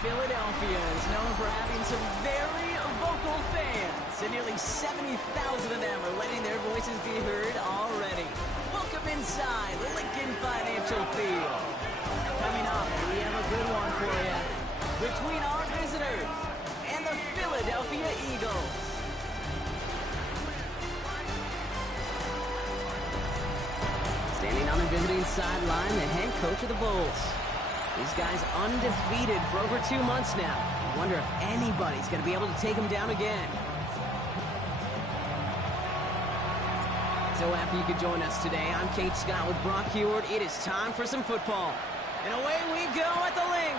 Philadelphia is known for having some very vocal fans, and nearly 70,000 of them are letting their voices be heard already. Welcome inside Lincoln Financial Field. Coming up, we have a good one for you. Between our visitors and the Philadelphia Eagles. Standing on the visiting sideline, the head coach of the Bulls. These guys undefeated for over 2 months now. I wonder if anybody's going to be able to take them down again. So happy you could join us today. I'm Kate Scott with Brock Huard. It is time for some football. And away we go at the link.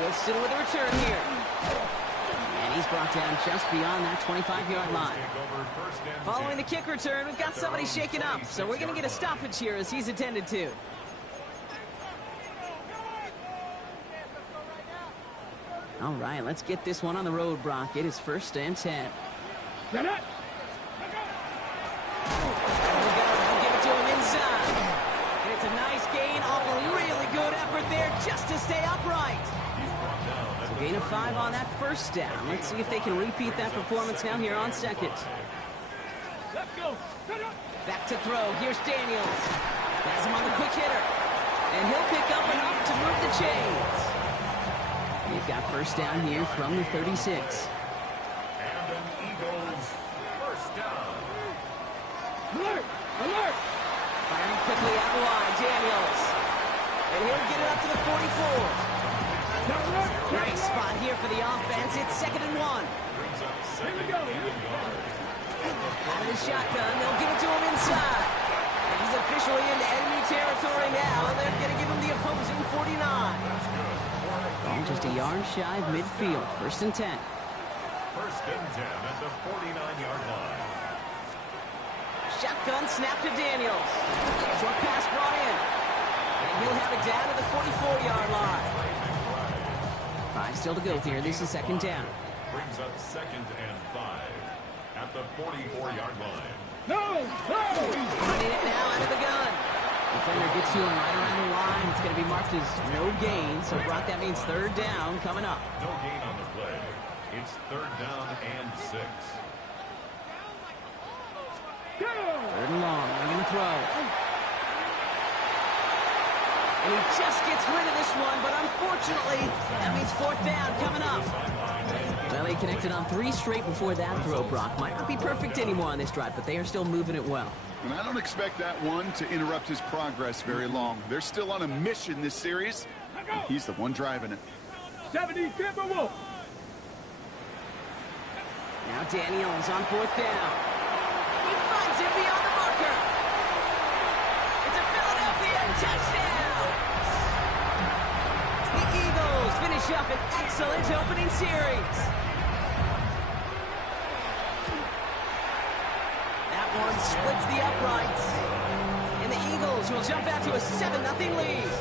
Wilson with a return here. And he's brought down just beyond that 25-yard line. Following the kick return, we've got somebody shaken up. So we're going to get a stoppage here as he's attended to. All right, let's get this one on the road, Brock. It is 1st and 10. Get it! Give it to him inside. And it's a nice gain off a really good effort there just to stay upright. So gain of 5 on that 1st down. Let's see if they can repeat that performance now here on 2nd. Let's go! Back to throw. Here's Daniels. Has him on the quick hitter. And he'll pick up enough to move the chains. They've got 1st down here from the 36. And an Eagles 1st down. Alert! Alert! Firing quickly out wide, Daniels. And he'll get it up to the 44. Great spot here for the offense. It's 2nd and 1. Here we go! Out of the shotgun, they'll give it to him inside. And he's officially into enemy territory now, and they're going to give him the opposing 49. Ball just a yard shy of midfield. 1st and 10. 1st and 10 at the 49-yard line. Shotgun snap to Daniels. Short pass brought in. And he'll have it down to the 44-yard line. 5 still to go here. This is 2nd down. Brings up 2nd and 5 at the 44-yard line. No! No! Running it now out of the gun. Defender gets to him right around the line. It's going to be marked as no gain. So, Brock, that means 3rd down coming up. No gain on the play. It's 3rd down and 6. 3rd and long. They're going to throw. And he just gets rid of this one, but unfortunately, that means 4th down coming up. Well, he connected on 3 straight before that throw, Brock. Might not be perfect anymore on this drive, but they are still moving it well. And I don't expect that one to interrupt his progress very long. They're still on a mission this series. He's the one driving it. 70, Timberwolf! Now Daniels on 4th down. He finds it beyond the marker. It's a Philadelphia touchdown! The Eagles finish up an excellent opening series. That one splits the uprights. And the Eagles will jump out to a 7-0 lead.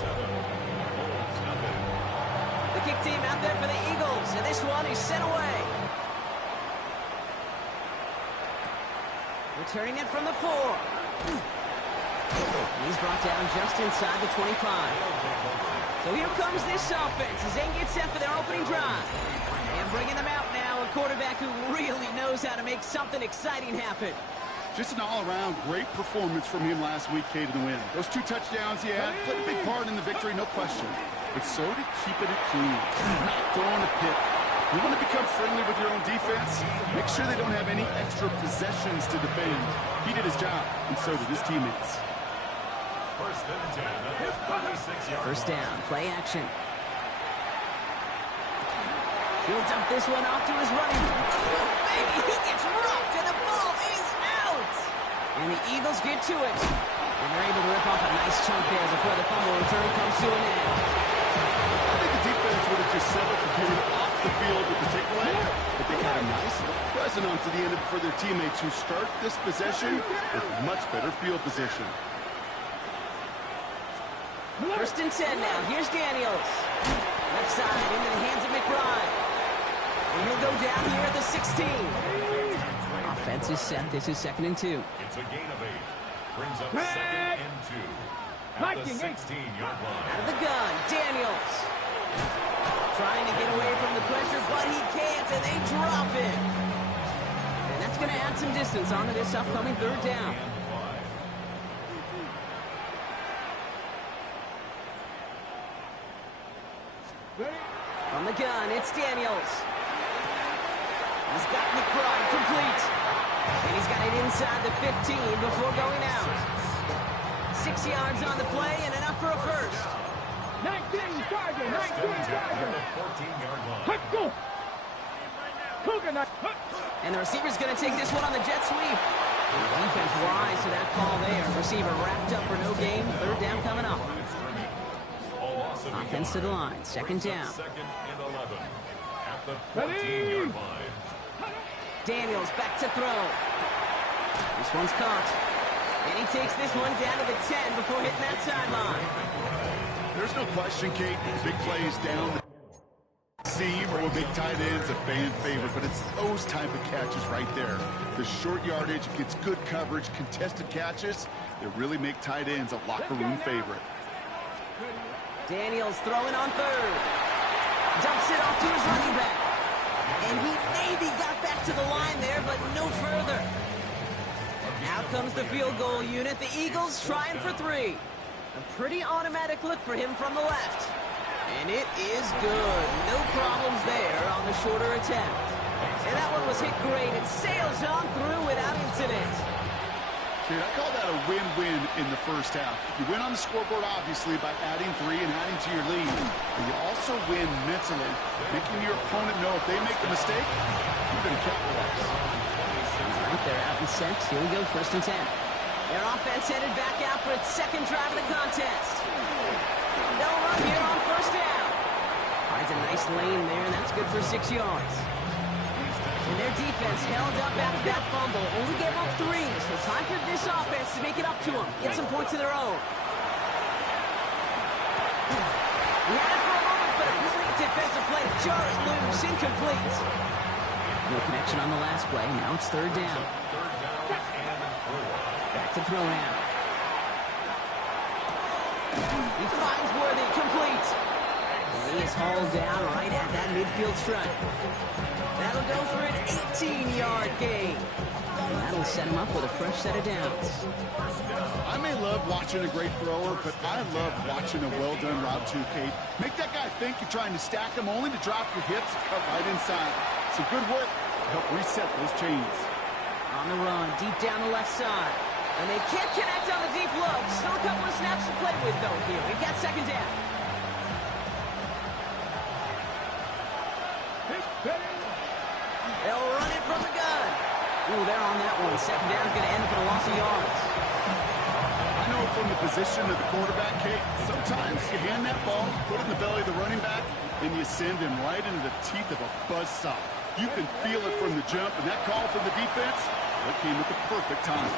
The kick team out there for the Eagles, and this one is sent away. Returning it from the 4. He's brought down just inside the 25. So here comes this offense as they get set for their opening drive. And bringing them out now, a quarterback who really knows how to make something exciting happen. Just an all-around great performance from him last week, Kate, in the win. Those 2 touchdowns he had played a big part in the victory, no question. But so did keeping it clean, not throwing a pick. You want to become friendly with your own defense? Make sure they don't have any extra possessions to defend. He did his job, and so did his teammates. 1st and 10 at the 46-yard line. 1st down, play action. He'll dump this one off to his running. Oh, baby, he gets rocked, and the ball is out. And the Eagles get to it. And they're able to rip off a nice chunk there before the fumble return comes to an end. I think the defense would have just settled for getting off the field with the takeaway, but they got a nice little present onto the end of it for their teammates who start this possession with much better field position. 1st and 10 now. Here's Daniels. Left side into the hands of McBride. And he'll go down here at the 16. Offense is set. This is 2nd and 2. It's a gain of 8. Brings up 2nd and 2. At the 16-yard line. Out of the gun, Daniels. Trying to get away from the pressure, but he can't, and they drop it. And that's going to add some distance onto this upcoming third down. From the gun, it's Daniels. He's got McBride complete. And he's got it inside the 15 before going out. 6 yards on the play and enough for a first. 19 Charger, 19 Charger. 14-yard line. Let's go. Coconut. And the receiver's going to take this one on the jet sweep. And the defense wise to that call there. Receiver wrapped up for no gain. Third down coming up. Offense to the line. Second down. Second and 11 at the 14-yard line. Daniels back to throw. This one's caught. And he takes this one down to the 10 before hitting that sideline. There's no question, Kate, big plays down the seam or big tight ends, a fan favorite, but it's those type of catches right there. The short yardage, gets good coverage, contested catches that really make tight ends a locker room favorite. Daniels throwing on third. Dumps it off to his running back. And he maybe got back to the line there, but no further. Out comes the field goal unit. The Eagles trying for 3. A pretty automatic look for him from the left. And it is good. No problems there on the shorter attempt. And that one was hit great. It sails on through without incident. Kate, I call that a win-win in the first half. You win on the scoreboard, obviously, by adding 3 and adding to your lead. But you also win mentally, making your opponent know if they make a mistake, you're going to capitalize. Right there, out and set. Here we go, first and 10. Their offense headed back out for its second drive of the contest. They'll run here on first down. Finds a nice lane there, and that's good for 6 yards. And their defense held up after that fumble. Only gave up 3, so time for this offense to make it up to them. Get some points of their own. We had it for a moment, but a great defensive play. Jar it loose, incomplete. No connection on the last play. Now it's third down. Back to throw now. He finds Worthy, complete. And he is hauled down right at that midfield stripe. That'll go for an 18-yard gain. And that'll set him up with a fresh set of downs. I may love watching a great thrower, but I love watching a well-done route too, Kate. Make that guy think you're trying to stack him only to drop your hips and cut right inside. Some good work to help reset those chains. On the run, deep down the left side. And they can't connect on the deep look. Still a couple of snaps to play with, though, here. We've got second down. They'll run it from the gun. Ooh, they're on that one. Second down's going to end up in a loss of yards. I know from the position of the quarterback, Kate, sometimes you hand that ball, put it in the belly of the running back, and you send him right into the teeth of a buzzsaw. You can feel it from the jump, and that call from the defense, that came at the perfect time.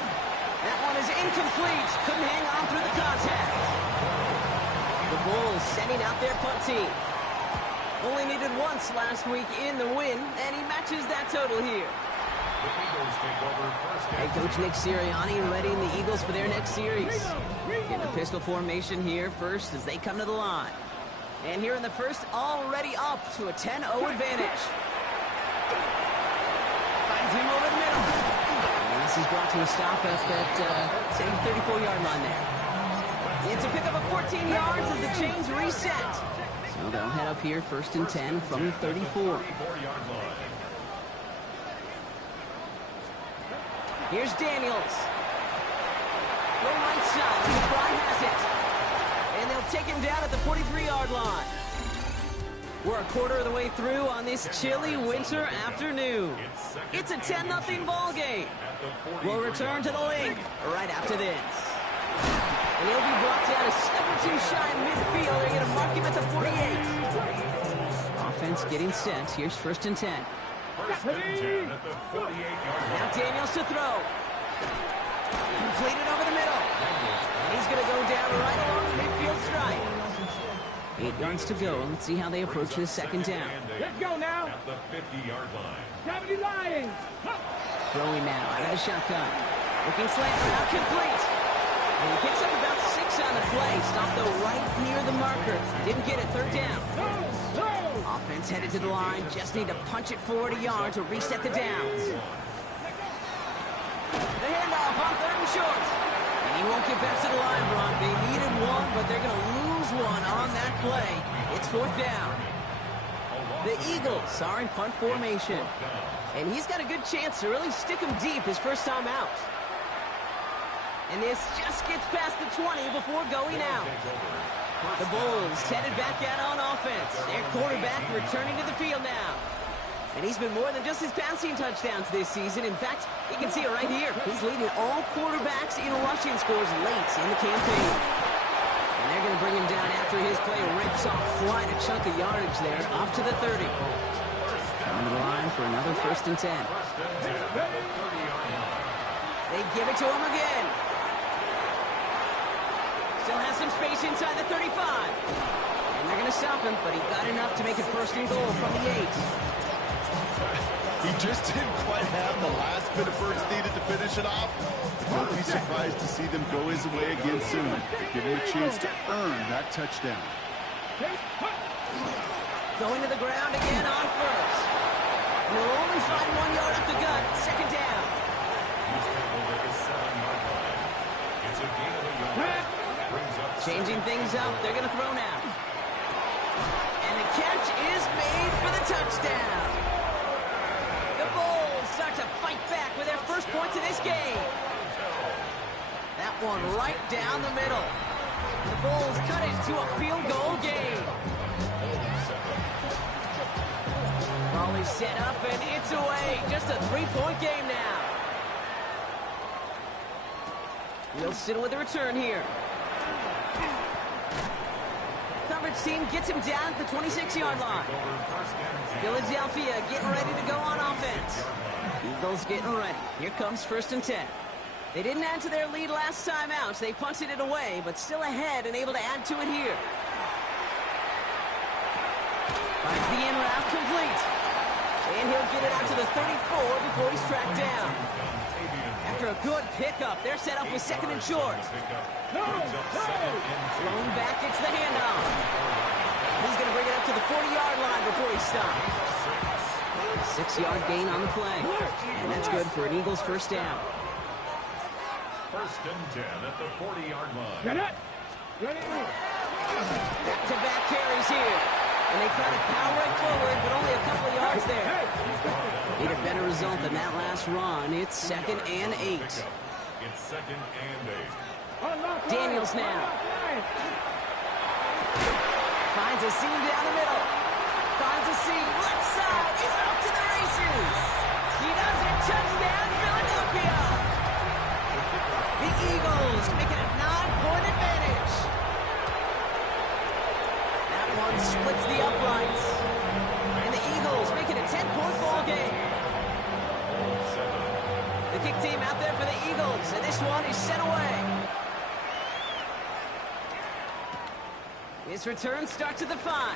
That one is incomplete. Couldn't hang on through the contact. The Bulls sending out their punt team. Only needed once last week in the win, and he matches that total here. The Eagles take over first. Head coach Nick Sirianni readying the Eagles for their next series. In the pistol formation here first as they come to the line. And here in the first, already up to a 10-0 advantage. Finds him over the middle. And this is brought to a stop at that, say, 34-yard line there. It's a pickup of 14 yards as the chains reset. So they'll head up here first and 10 from the 34. 34-yard line. Here's Daniels. Go right side. McBride has it. And they'll take him down at the 43-yard line. We're a quarter of the way through on this chilly winter afternoon. It's a 10-0 ball game. We'll return to the link right after this. And he'll be brought down a step or two shy in midfield. They're going to mark him at the 48. Offense getting set. Here's first and 10. First and 10 at the 48-yard line. Now Daniels to throw. Completed over the middle. And he's going to go down right along the midfield stripe. 8 yards to go. Let's see how they approach this second down. Let's go now. At the 50-yard line. 70 Lions. Throwing now out of the shotgun. Looking slant route complete. And he picks up about 6 on the play. Stopped though right near the marker. Didn't get it. Third down. Offense headed to the line. Just need to punch it forward a yard to reset the downs. The handoff on 3rd and short. And he won't get back to the line, Brock. They needed one, but they're going to lose one on that play. It's 4th down. The Eagles are in punt formation. And he's got a good chance to really stick him deep his first time out. And this just gets past the 20 before going out. The Bulls headed back out on offense. Their quarterback returning to the field now. And he's been more than just his passing touchdowns this season. In fact, you can see it right here. He's leading all quarterbacks in rushing scores late in the campaign. And they're going to bring him down after his play rips off quite a chunk of yardage there, up to the 30. Coming to the line for another 1st and 10. They give it to him again. Still has some space inside the 35. And they're going to stop him, but he got enough to make it 1st and goal from the 8. He just didn't quite have the last bit of burst needed to finish it off. Don't be surprised to see them go his way again soon. Give him a chance to earn that touchdown. Going to the ground again on 1st. And they'll only find 1 yard up the gut. 2nd down. Changing things up. They're going to throw now. And the catch is made for the touchdown. The Bulls start to fight back with their first points of this game. That one right down the middle. The Bulls cut it to a field goal game. Ball is set up and it's away. Just a 3-point game now. Wilson with the return here. Coverage team gets him down at the 26-yard line. Philadelphia getting ready to go on offense. Eagles getting ready. Here comes 1st and 10. They didn't add to their lead last time out. They punted it away, but still ahead and able to add to it here. Finds the in route complete. And he'll get it out to the 34 before he's tracked down. After a good pickup, they're set up with 2nd and short. Thrown back, it's the handoff. He's going to bring it up to the 40-yard line before he stops. 6-yard gain on the play. And that's good for an Eagles 1st down. 1st and 10 at the 40-yard line. Back-to-back carries here. And they try to power it forward, but only a couple of yards there. Need a better result than that last run. It's 2nd and 8. It's 2nd and 8. Daniels now. Finds a seam down the middle. Finds a seam. Left side. He's off to the races. He does it. Touchdown, Philadelphia. The Eagles making a 9-point advantage. That one splits the uprights. And the Eagles make it a 10-point ball game. The kick team out there for the Eagles, and this one is sent away. His return starts at the 5.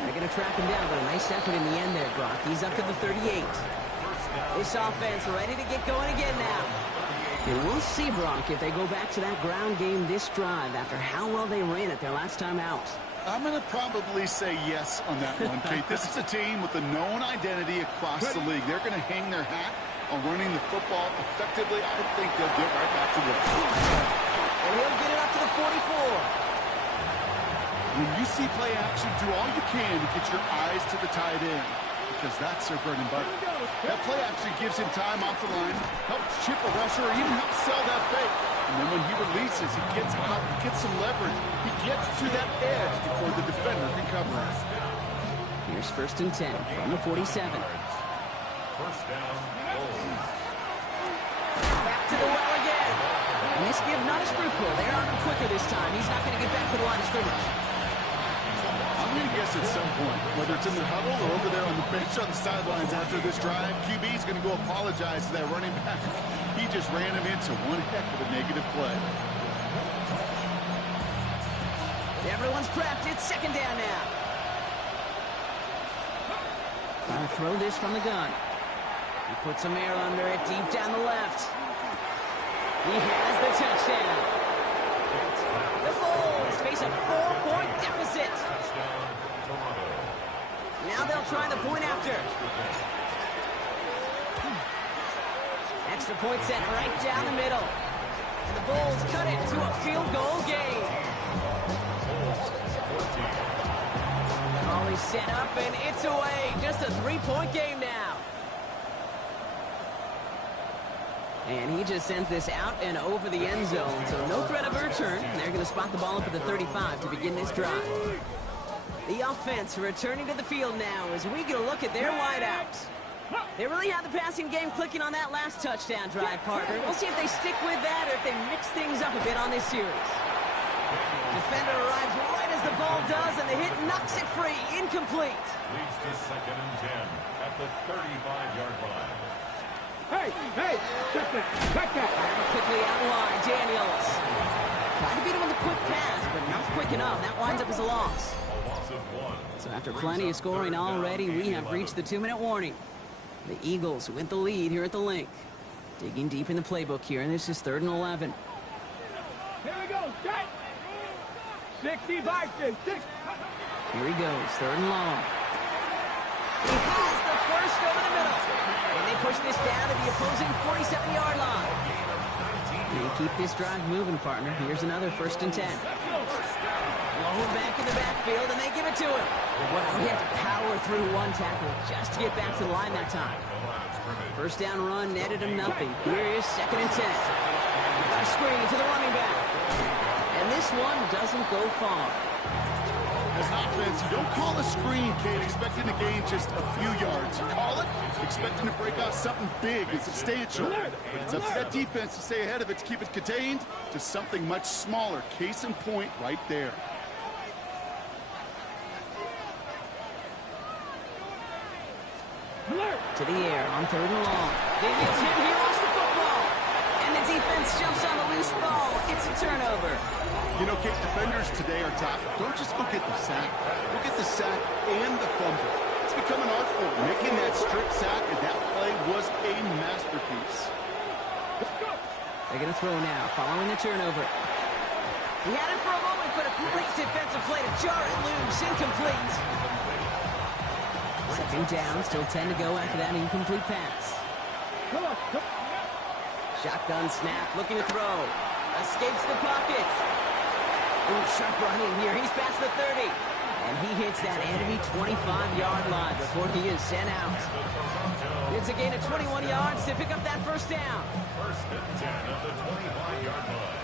They're going to track him down, but a nice effort in the end there, Brock. He's up to the 38. This offense ready to get going again now. And we'll see, Brock, if they go back to that ground game this drive after how well they ran it their last time out. I'm going to probably say yes on that one, Kate. This is a team with a known identity across the league. They're going to hang their hat on running the football effectively. I think they'll get right back to work. And he'll get it up to the 44. When you see play action, do all you can to get your eyes to the tight end, because that's their bread and butter. That play action gives him time off the line, helps chip a rusher, or even helps sell that fake. And then when he releases, he gets out, he gets some leverage. He gets to that edge before the defender can cover him. Here's 1st and 10 from the 47. 1st down, Bulls. Back to the well again. And this give not as fruitful. They're on him quicker this time. He's not going to get back to the line of scrimmage. I'm going to guess at some point, whether it's in the huddle or over there on the bench on the sidelines after this drive, QB's going to go apologize to that running back. He just ran him into one heck of a negative play. Everyone's prepped. It's 2nd down now. Trying to throw this from the gun. He puts some air under it deep down the left. He has the touchdown. The Bulls face a 4-point deficit. Touchdown, Toronto. Now they'll try the point after. Extra point set right down the middle. And the Bulls cut it to a field goal game. Always set up, and it's away. Just a 3-point game now. And he just sends this out and over the end zone. So no threat of a return. They're going to spot the ball up at the 35 to begin this drive. The offense returning to the field now as we get a look at their wideouts. They really have the passing game clicking on that last touchdown drive, partner. We'll see if they stick with that or if they mix things up a bit on this series. Defender arrives right as the ball does, and the hit knocks it free. Incomplete. Leads to 2nd and 10 at the 35-yard line. Hey, check that. Quickly outline, Daniels. Tried to beat him with a quick pass, but not quick enough. That winds up as a loss. A loss of 1. So after plenty of scoring already, we have reached the 2-minute warning. The Eagles with the lead here at the Link. Digging deep in the playbook here, and this is 3rd and 11. Here we go, strike. 60 by 6. Here he goes, 3rd and long. He has the first over the middle. And they push this down to the opposing 47-yard line. They keep this drive moving, partner. Here's another 1st and 10. Blown back in the backfield, and they give it to him. Well, he had to power through one tackle just to get back to the line that time. First down run netted him nothing. Here is 2nd and 10. A screen to the running back. And this one doesn't go far. As an offense, you don't call a screen, Kate, expecting to gain just a few yards. You call it expecting to break out something big and substantial. But it's up to that defense to stay ahead of it, to keep it contained to something much smaller. Case in point right there. To the air on 3rd and long. Daniels hit, he lost the football. And the defense jumps on the loose ball. It's a turnover. You know, Kate, defenders today are top. Don't just go get the sack. Go get the sack and the fumble. It's become an art form. Making that strip sack, and that play was a masterpiece. They're going to throw now, following the turnover. He had it for a moment, but a great defensive play to jar it loose. Incomplete. 2nd down, still 10 to go after that incomplete pass. Shotgun snap, looking to throw. Escapes the pocket. Ooh, sharp running here. He's past the 30. And he hits that enemy 25-yard line before he is sent out. It's a gain of 21 yards to pick up that first down. 1st and 10 at the 25-yard line.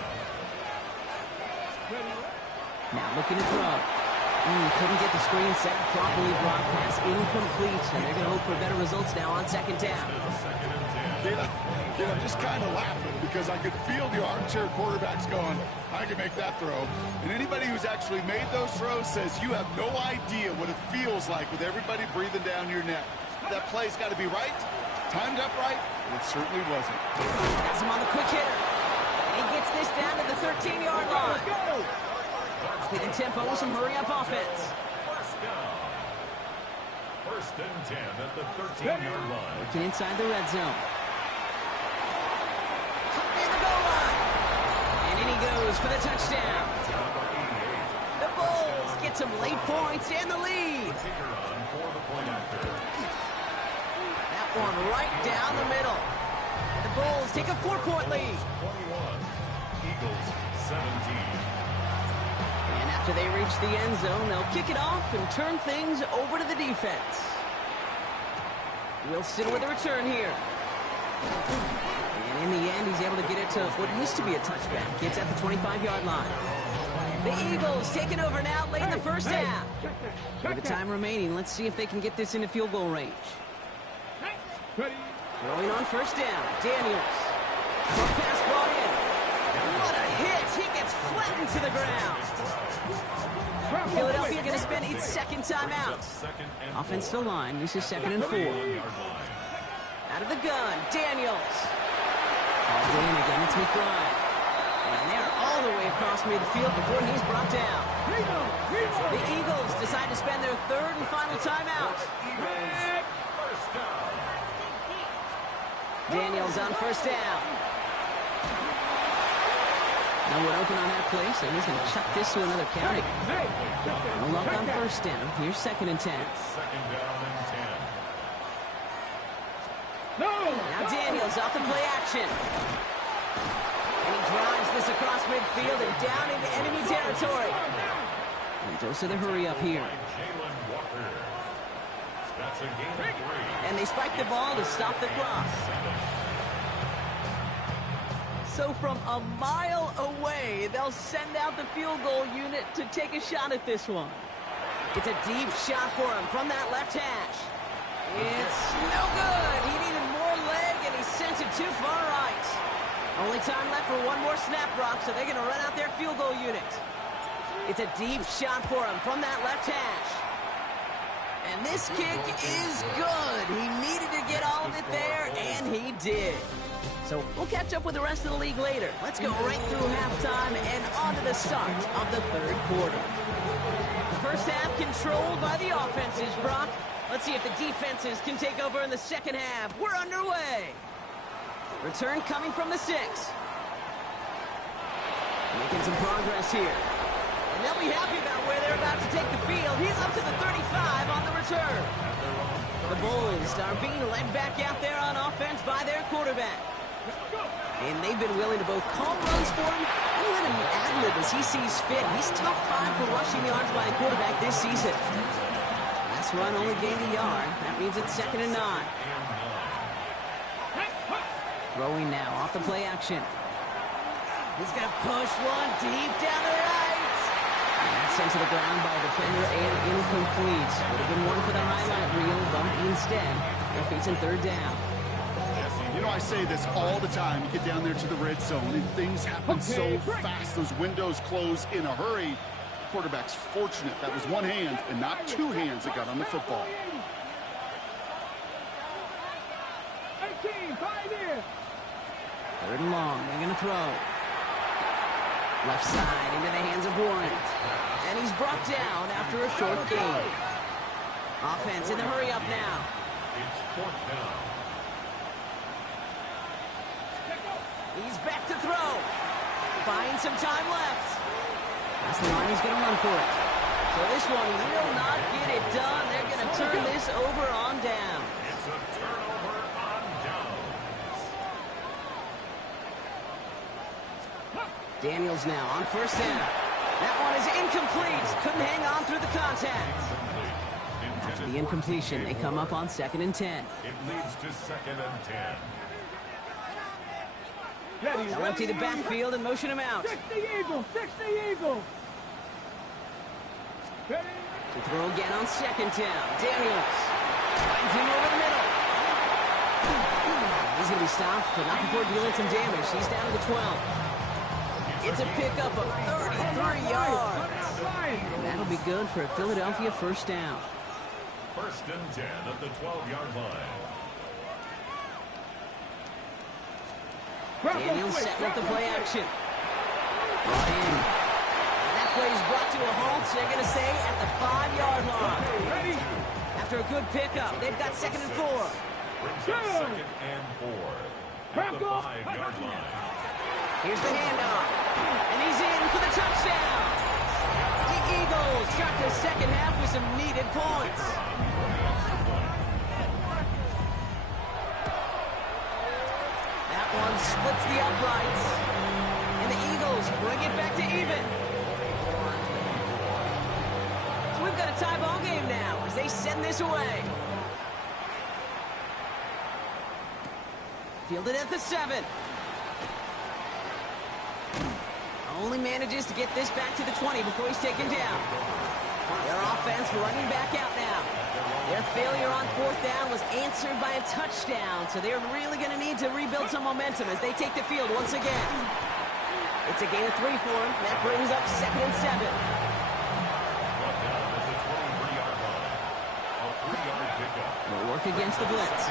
Now looking to throw. Couldn't get the screen set properly. Broadcast incomplete. And they're going to hope for better results now on 2nd down. Kid, I'm just kind of laughing because I could feel the armchair quarterbacks going, I can make that throw. And anybody who's actually made those throws says you have no idea what it feels like with everybody breathing down your neck. That play's got to be right, timed up right, and it certainly wasn't. Has him on the quick hitter. And he gets this down to the 13-yard line. Getting tempo with some hurry-up offense. 1st and 10 at the 13-yard line. Working inside the red zone. Caught near the goal line. And in he goes for the touchdown. The Bulls get some late points and the lead. That one right down the middle. And the Bulls take a 4-point lead. 21. Eagles 17. And after they reach the end zone, they'll kick it off and turn things over to the defense. Wilson with a return here. And in the end, he's able to get it to what used to be a touchback. Gets at the 25-yard line. The Eagles taking over now late in the first half. With the time remaining, let's see if they can get this into field goal range. Throwing on 1st down, Daniels. Short pass brought in. What a hit! He gets flattened to the ground. Philadelphia going to spend its 2nd timeout. Offensive line, this is 2nd and 4. Out of the gun, Daniels. Called in again, it's McBride. And they're all the way across midfield before he's brought down. The Eagles decide to spend their 3rd and final timeout. Daniels on 1st down. No one open on that play, so he's going to chuck this to another county. No luck on first down. Here's 2nd and 10. Second down and 10. No! Now Daniels off the play action. And he drives this across midfield and down into enemy territory. And goes to the hurry up here. Jalen Walker. That's a gain of 3. And they spike the ball to stop the clock. So from a mile away, they'll send out the field goal unit to take a shot at this one. It's a deep shot for him from that left hash. It's no good. He needed more leg, and he sent it too far right. Only time left for one more snap, Brock, so they're going to run out their field goal unit. It's a deep shot for him from that left hash. And this kick is good. He needed to get all of it there, and he did. So we'll catch up with the rest of the league later. Let's go right through halftime and on to the start of the 3rd quarter. The first half controlled by the offenses, Brock. Let's see if the defenses can take over in the second half. We're underway. Return coming from the 6. Making some progress here. And they'll be happy about where they're about to take the field. He's up to the 35 on the return. The Bulls are being led back out there on offense by their quarterback. And they've been willing to both call runs for him and let him ad-lib as he sees fit. He's top 5 for rushing yards by a quarterback this season. Last run only gained a yard. That means it's 2nd and 9. Throwing now off the play action. He's going to push one deep down the right. And that's sent to the ground by a defender and incomplete. Would have been one for the highlight reel, but instead, they're facing 3rd down. You know, I say this all the time. You get down there to the red zone, and things happen so fast. Those windows close in a hurry. Quarterback's fortunate. That was one hand and not 2 hands that got on the football. 18, 5 in. 3rd and long. They're going to throw. Left side into the hands of Warren. And he's brought down after a short gain. Offense in the hurry up now. It's 4th down. He's back to throw. Buying some time left. That's the line he's going to run for it. So this one will not get it done. They're going to turn this over on down. It's a turnover on downs. Daniels now on 1st down. That one is incomplete. Couldn't hang on through the contact. After the incompletion, they come up on 2nd and 10. It leads to 2nd and 10. They'll empty the backfield and motion him out. 60 Eagles, 60 Eagles. To throw again on 2nd down. Daniels finds him over the middle. He's going to be stopped, but not before dealing some damage. He's down to the 12. It's a pickup of 33 yards. And that'll be good for a Philadelphia 1st down. 1st and 10 at the 12-yard line. Daniels setting up the play action. Brought in. And that play is brought to a halt, so they're going to say at the 5-yard line. After a good pickup, they've got 2nd and 4. Brings up 2nd and 4 at the 5-yard line. Here's the handoff. And he's in for the touchdown. The Eagles start the second half with some needed points. That one splits the uprights. And the Eagles bring it back to even. So we've got a tie ball game now as they send this away. Fielded at the 7. Only manages to get this back to the 20 before he's taken down. Their offense running back out now. Their failure on 4th down was answered by a touchdown, so they're really going to need to rebuild some momentum as they take the field once again. It's a gain of 3 for them. That brings up 2nd and 7. Brought down at the 23-yard line. A 3-yard pickup. They'll work against the blitz.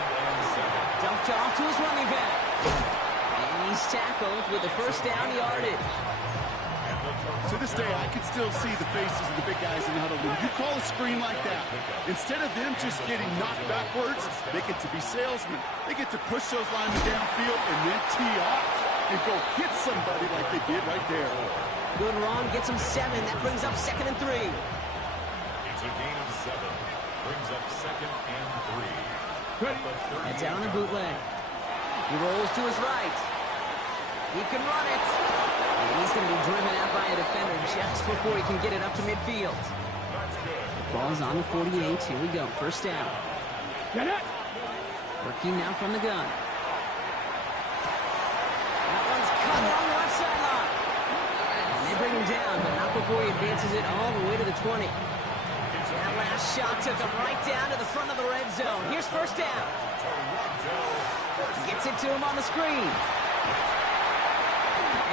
Dumped off to his running back. And he's tackled with the 1st down yardage. To this day, I can still see the faces of the big guys in the huddle. When you call a screen like that, instead of them just getting knocked backwards, they get to be salesmen. They get to push those linemen downfield and then tee off. and go hit somebody like they did right there. Good run, gets him 7. That brings up 2nd and 3. It's a gain of 7. Brings up 2nd and 3. Heads out on a bootleg. He rolls to his right. He can run it. And he's going to be driven out by a defender just before he can get it up to midfield. The ball's on the 48. Here we go. First down. Working now from the gun. That one's cut along the left sideline. And they bring him down, but not before he advances it all the way to the 20. That last shot took him right down to the front of the red zone. Here's first down. Gets it to him on the screen.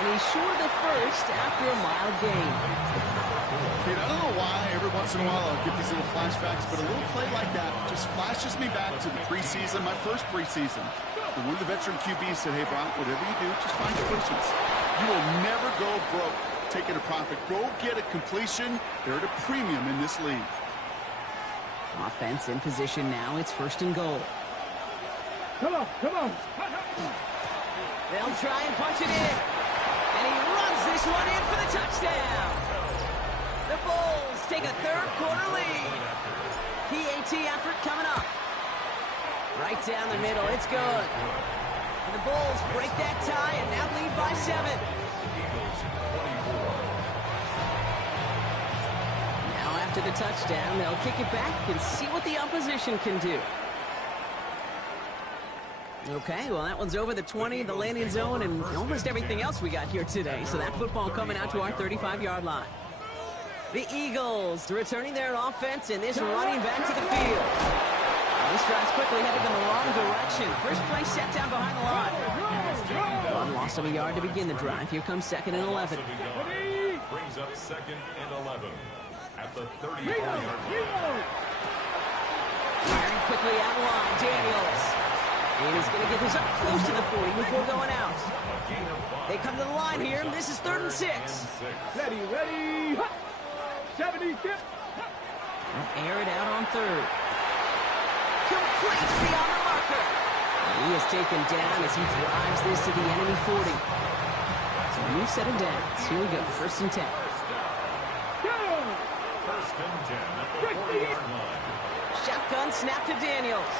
And he's short of the first after a mild gain. Kid, I don't know why every once in a while I'll get these little flashbacks, but a little play like that just flashes me back to the preseason, my first preseason. And one of the veteran QBs said, hey, Brock, whatever you do, just find completions. You will never go broke taking a profit. Go get a completion. They're at a premium in this league. Offense in position now. It's 1st and goal. Come on, come on. They'll try and punch it in. And he runs this one in for the touchdown. The Bulls take a 3rd quarter lead. PAT effort coming up. Right down the middle. It's good. And the Bulls break that tie and now lead by 7. Now after the touchdown, they'll kick it back and see what the opposition can do. Okay, well, that one's over the 20, the landing zone, and almost everything else we got here today. So that football coming out to our 35-yard line. The Eagles returning their offense, and this running back to the field. This drive's quickly headed in the wrong direction. First play set down behind the line. One loss of a yard to begin the drive. Here comes 2nd and 11. Brings up 2nd and 11 at the 34-yard line. Firing quickly out of line, Daniels. And he's going to get this up close to the 40 before going out. They come to the line here. This is 3rd and 6. Ready, ready. 70, tip. Air it out on 3rd. Complete beyond the marker. And he is taken down as he drives this to the enemy 40. So a new set of downs. Here we go. 1st and 10. First and 10 at the 40-yard line. Shotgun snap to Daniels.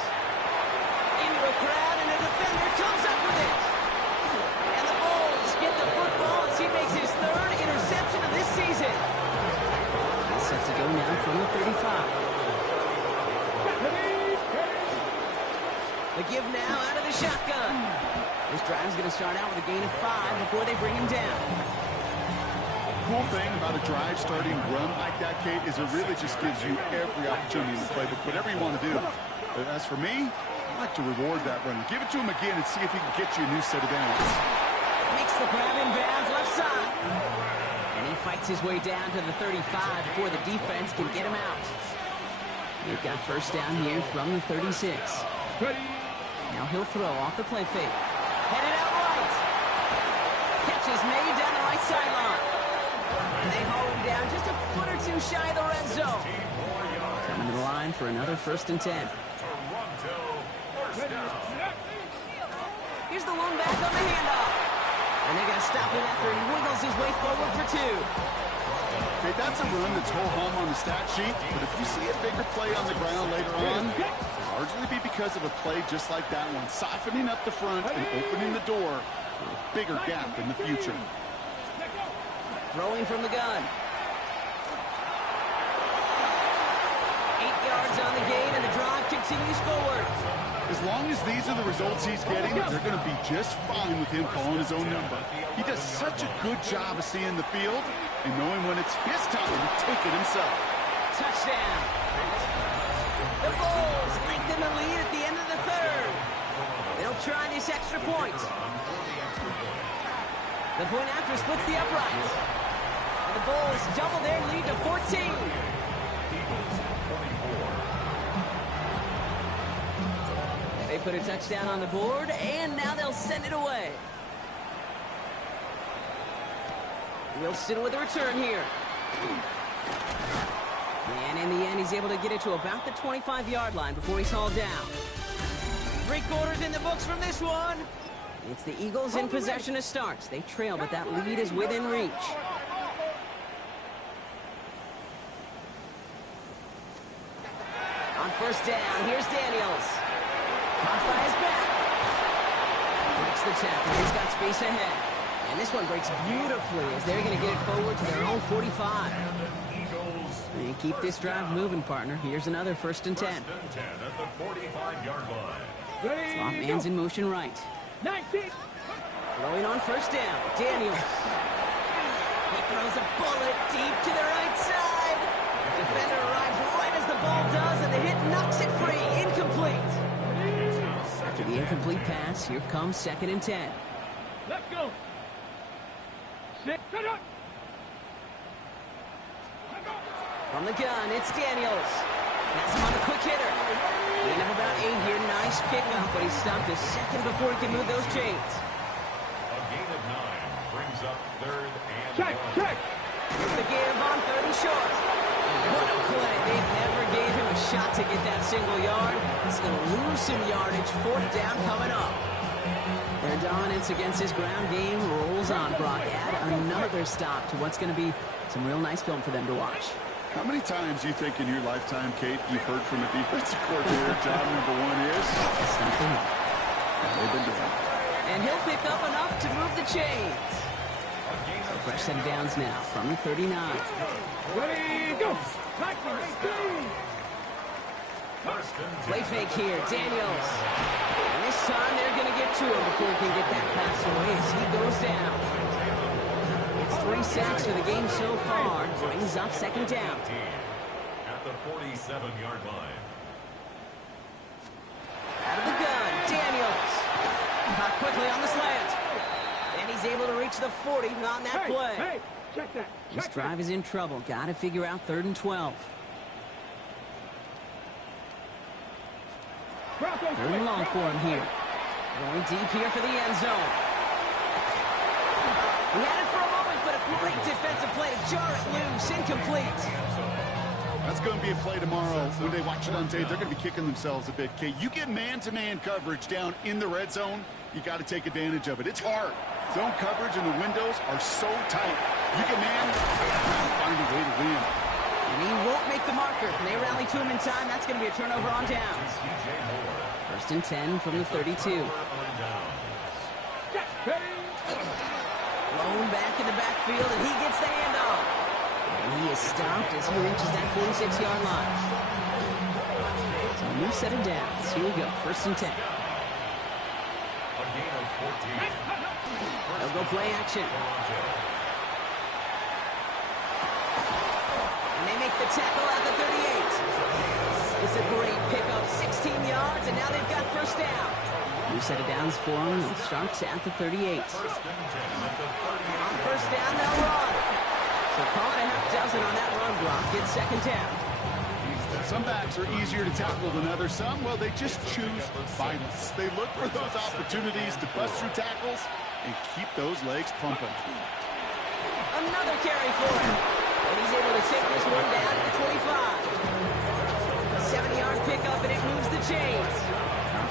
Into a crowd, and a defender comes up with it. And the Bulls get the football as he makes his 3rd interception of this season. He's set to go now from the 35. The give now out of the shotgun. This drive's going to start out with a gain of 5 before they bring him down. Cool thing about a drive starting run like that, Kate, is it really just gives you every opportunity to play whatever you want to do. But as for me, I like to reward that run. Give it to him again and see if he can get you a new set of downs. Makes the grab in bounds left side. And he fights his way down to the 35 before the defense can get him out. They've got first down here from the 36. Now he'll throw off the play fake. Headed out right. Catch is made down the right sideline. And they haul him down just a foot or two shy of the red zone. Coming to the line for another 1st and 10. Here's the one back on the handoff. And they're going to stop him after he wiggles his way forward for 2. Okay, that's a run that's ho-hum on the stat sheet, but if you see a bigger play on the ground later on, it'll largely be because of a play just like that one, softening up the front and opening the door for a bigger gap in the future. Throwing from the gun. 8 yards on the gain, and the drive continues forward. As long as these are the results he's getting, they're going to be just fine with him calling his own number. He does such a good job of seeing the field and knowing when it's his time to take it himself. Touchdown. The Bulls lengthen the lead at the end of the 3rd. They'll try this extra point. The point after splits the uprights. And the Bulls double their lead to 14. They put a touchdown on the board, and now they'll send it away. Wilson with a return here. And in the end, he's able to get it to about the 25-yard line before he's hauled down. 3 quarters in the books from this one. It's the Eagles in possession to start. They trail, but that lead is within reach. On first down, here's Daniels. Caught by his back. Breaks the tackle. He's got space ahead. And this one breaks beautifully as they're going to get it forward to their own 45. And keep this drive moving, partner. Here's another 1st and 10. First and 10 at the 45-yard line. Slot man's in motion right. 19. Throwing on first down. Daniels. He throws a bullet deep to the right side. Defender arrives right as the ball does, and the hit knocks it free. Incomplete. After the incomplete pass, here comes 2nd and 10. Let's go. 6. Shut up. From the gun, it's Daniels. That's him on the quick hitter. Gain of about 8 here. Nice pickup, but he stopped a second before he can move those chains. A gain of 9 brings up 3rd and Check, 1. check. Here's the give on 3rd and short. What a play. They never gave him a shot to get that single yard. He's going to lose some yardage. 4th down coming up. Their dominance against his ground game rolls on. Brock, add another stop to what's going to be some real nice film for them to watch. How many times do you think in your lifetime, Kate, you've heard from a defensive coordinator, job number 1 is? Something. They've been doing it. And he'll pick up enough to move the chains. So fresh set of downs now from the 39. Ready, go. Tackling, 18. First and 10. Play fake here, Daniels. And this time they're going to get to him before he can get that pass away as he goes down. It's 3 sacks for the game so far. Brings up 2nd down. At the 47-yard line. Out of the gun, Daniels. Caught quickly on the slant. And he's able to reach the 40 on that play. Hey, check that. This Check drive is in trouble. Got to figure out 3rd and 12. that. 3rd and long for him here. Going deep here for the end zone. He had it for a moment, but a great defensive play to jar it loose. Incomplete. That's going to be a play tomorrow. When they watch it on tape, they're going to be kicking themselves a bit, Kate. You get man-to-man coverage down in the red zone, you got to take advantage of it. It's hard. Zone coverage and the windows are so tight. You get man, find a way to win. And he won't make the marker. And they rally to him in time. That's going to be a turnover on downs. 1st and 10 from the 32. Blown back in the backfield, and he gets the handoff. And he is stopped as he reaches that 46-yard line. So a new set of downs. Here we go. 1st and 10. A gain of 14. They'll go play action. And they make the tackle at the 38. It's a great pickup. 16 yards, and now they've got 1st down. New set of downs for them. It starts at the 38. On 1st down, they'll run. So call it a half dozen on that run block. Get 2nd down. Some backs are easier to tackle than others. Some, well, they just choose violence. They look for those opportunities to bust through tackles and keep those legs pumping. Another carry for him. And he's able to take this one down to the 25. A 70-yard pickup, and it moves the chains.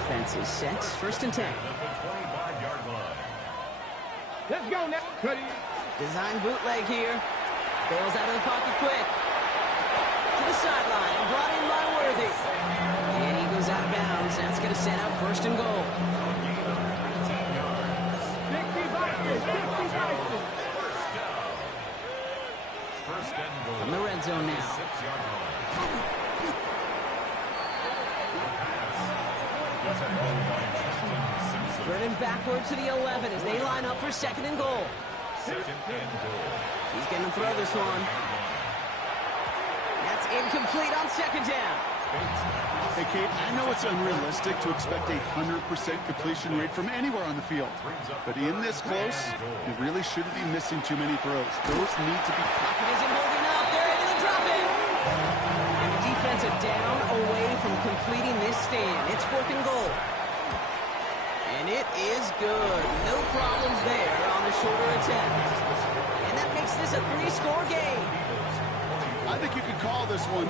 Offense is set. 1st and 10. At the 25-yard line. Let's go now. Ready. Design bootleg here. Bails out of the pocket quick. To the sideline and brought in by Worthy. And he goes out of bounds. That's going to set up 1st and goal. 60 Vikings. 60 Vikings. First and goal. From the red zone now. 6-yard line. Driven backward to the 11 as they line up for 2nd and goal. 2nd and goal. He's going to throw this one. That's incomplete on 2nd down. Hey, Kate, I know it's unrealistic to expect a 100% completion rate from anywhere on the field. But in this close, you really shouldn't be missing too many throws. Those need to be... Pocket isn't holding up. They're able to drop it. And the defense are down away from completing this stand. It's 4th and goal. And it is good. No problems there on the shorter attempt. And that makes this a 3-score game. I think you could call this one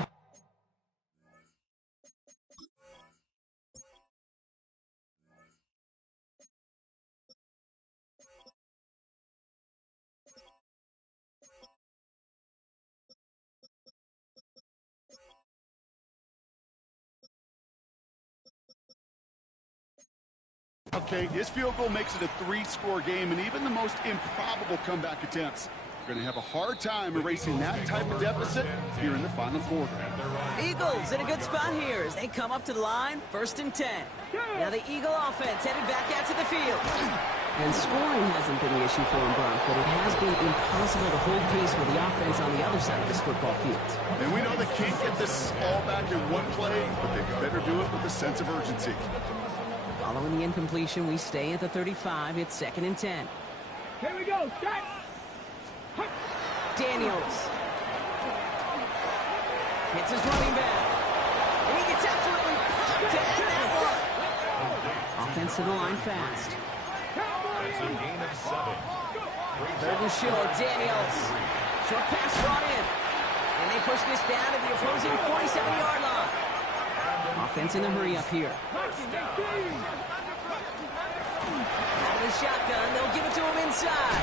Okay, this field goal makes it a 3-score game, and even the most improbable comeback attempts are going to have a hard time erasing that type of deficit here in the final quarter. Eagles in a good spot here as they come up to the line, 1st and 10. Now the Eagle offense headed back out to the field. And scoring hasn't been the issue for him, Brock, but it has been impossible to hold pace with the offense on the other side of this football field. And we know they can't get this all back in one play, but they better do it with a sense of urgency. Following the incompletion, we stay at the 35. It's 2nd and 10. Here we go. Start. Daniels hits his running back. And he gets absolutely pumped to end that one. Offense to the line fast. It's a gain of 7. 3rd and short, Daniels. Short pass brought in. And they push this down to the opposing 47-yard line. Offense in the hurry up here. Out of the shotgun, they'll give it to him inside.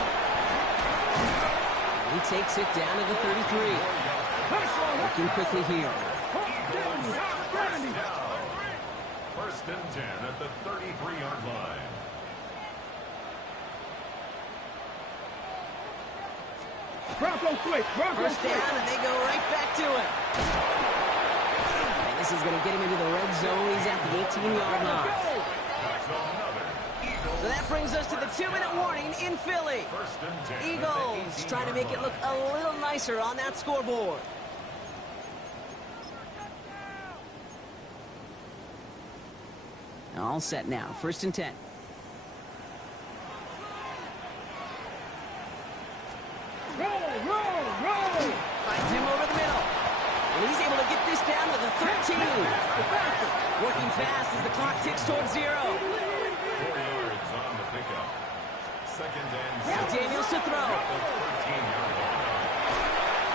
He takes it down to the 33. Working quickly here. 1st and 10 at the 33-yard line. Bronco switch. Bronco 1st down, and they go right back to it. And this is going to get him into the red zone. He's at the 18-yard line. So that brings us to the 2-minute warning in Philly. Eagles trying to make it look a little nicer on that scoreboard. All set now. 1st and 10. Roll. Finds him over the middle. And he's able to get this down to the 13. Working fast as the clock ticks towards 0. 4 yards on the pickup. 2nd and 7. Daniels to throw.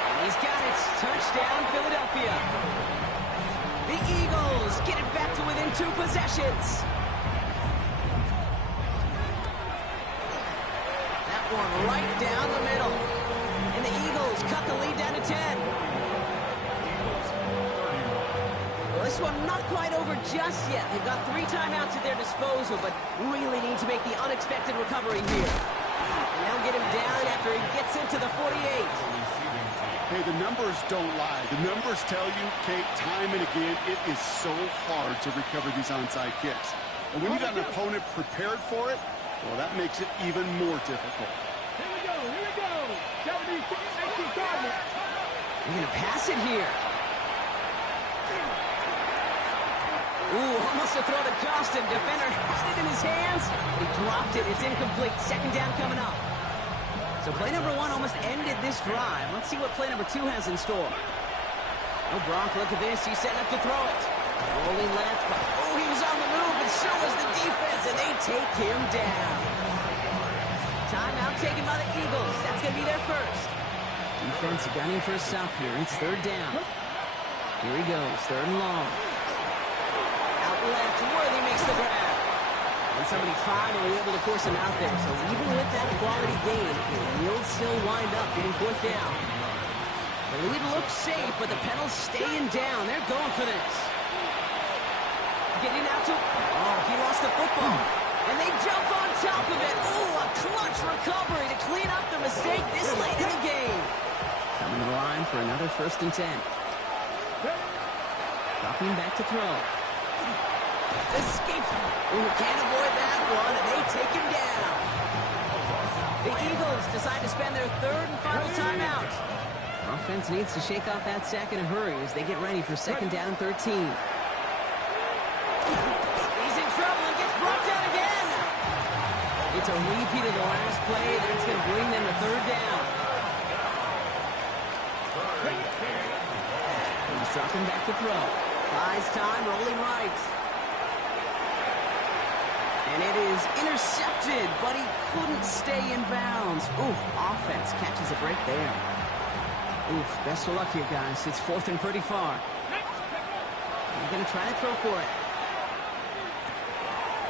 And he's got it. Touchdown, Philadelphia. The Eagles get it back to within 2 possessions. That one right down the middle. And the Eagles cut the lead down to 10. Well, this one not quite over just yet. They've got 3 timeouts at their disposal, but really need to make the unexpected recovery here. And they'll get him down after he gets into the 48. Hey, the numbers don't lie. The numbers tell you, Kate, time and again, it is so hard to recover these onside kicks. And when you got an opponent prepared for it, well, that makes it even more difficult. Here we go. 17, 18, Cardinals. They're going to pass it here. Ooh, almost a throw that cost him. Defender had it in his hands. He dropped it. It's incomplete. 2nd down coming up. So play number 1 almost ended this drive. Let's see what play number 2 has in store. Oh, Brock, look at this. He's setting up to throw it. Rolling left. Oh, he was on the move, and so was the defense, and they take him down. Timeout taken by the Eagles. That's going to be their first. Defense gunning for a stop here. It's 3rd down. Here he goes. 3rd and long. Out left. Worthy makes the grab. And somebody finally able to force him out there. So even with that quality gain, it will still wind up getting 4th down. The lead looks safe, but the Penals staying down. They're going for this. Getting out to... Oh, he lost the football. And they jump on top of it. Ooh, a clutch recovery to clean up the mistake this late in the game. Coming to the line for another 1st and 10. Dropping back to throw. Escapes. Ooh, can't avoid that one, and they take him down. The Eagles decide to spend their 3rd and final timeout. Offense needs to shake off that sack in a hurry as they get ready for 2nd down and 13. He's in trouble and gets brought down again. It's a repeat of the last play. That's going to bring them to 3rd down. He's dropping back to throw. Buys time, rolling right. And it is intercepted, but he couldn't stay in bounds. Ooh, offense catches a break there. Oof, best of luck here, guys. It's 4th and pretty far. They're going to try to throw for it.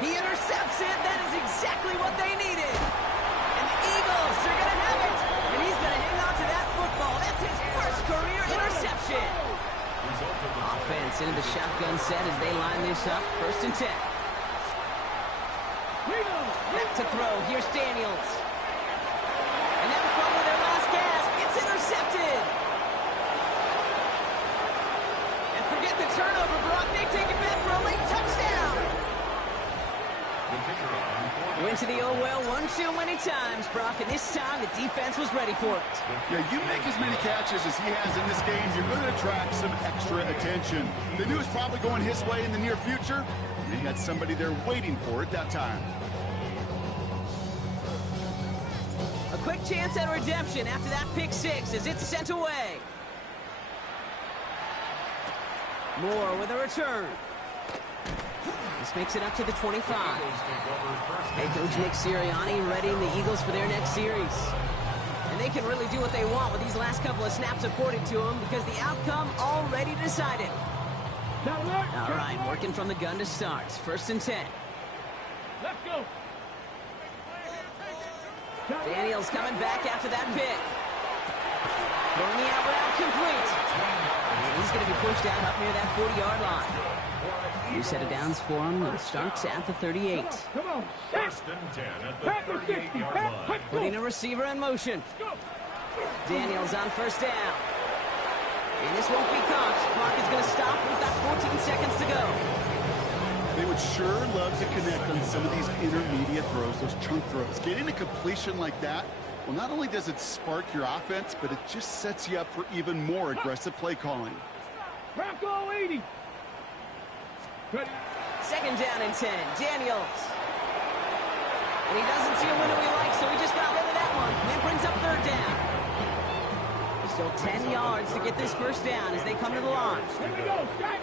He intercepts it. That is exactly what they needed. And the Eagles are going to have it. And he's going to hang on to that football. That's his first career interception. Offense into the shotgun set as they line this up. 1st and 10. Here's Daniels. And that was probably their last gasp. It's intercepted. And forget the turnover, Brock. They take it back for a late touchdown. Went to the old well one too many times, Brock, and this time the defense was ready for it. Yeah, you make as many catches as he has in this game, you're going to attract some extra attention. They knew it was probably going his way in the near future. They had somebody there waiting for it that time. A quick chance at redemption after that pick six as it's sent away. Moore with a return. This makes it up to the 25. Head coach Nick Sirianni readying the Eagles for their next series. And they can really do what they want with these last couple of snaps according to them because the outcome already decided. All right, working from the gun to start. 1st and 10. Let's go. Daniels coming back after that pick. Throwing the out route complete. And he's going to be pushed out up near that 40-yard line. New set of downs for him. It starts at the 38. Come on. 1st and 10 at the 38-yard line. Putting a receiver in motion. Daniels on 1st down. And this won't be caught. Clock is going to stop. We've got 14 seconds to go. They would sure love to connect on some of these intermediate throws, those chunk throws. Getting a completion like that, well, not only does it spark your offense, but it just sets you up for even more aggressive play calling. Bronco 80. 2nd down and 10. Daniels. And he doesn't see a window he likes, so he just got rid of that one. And brings up 3rd down. Still 10 yards to get this 1st down as they come to the line. Here we go. Strike.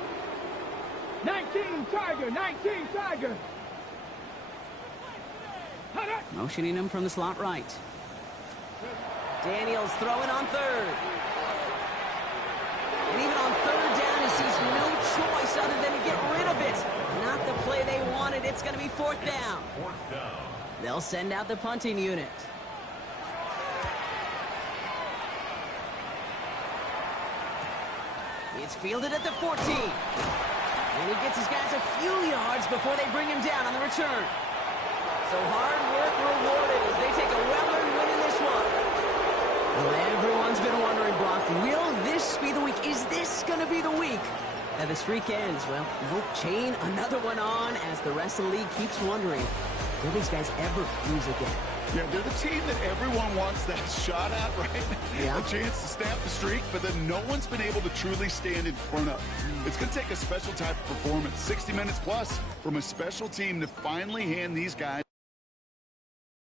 19 Tiger. 19 Tiger. Motioning him from the slot right. Daniels throwing on 3rd. And even on 3rd down, he sees no choice other than to get rid of it. Not the play they wanted. It's going to be 4th down. 4th down. They'll send out the punting unit. It's fielded at the 14. And he gets his guys a few yards before they bring him down on the return. So hard work rewarded as they take a well-earned win in this one. Well, everyone's been wondering, Brock, will this be the week? Is this going to be the week that the streak ends? Well, nope, chain another one on as the rest of the league keeps wondering, will these guys ever lose again? Yeah, they're the team that everyone wants that shot at, right? Yeah. A chance to snap the streak, but then no one's been able to truly stand in front of. It's going to take a special type of performance, 60 minutes plus, from a special team to finally hand these guys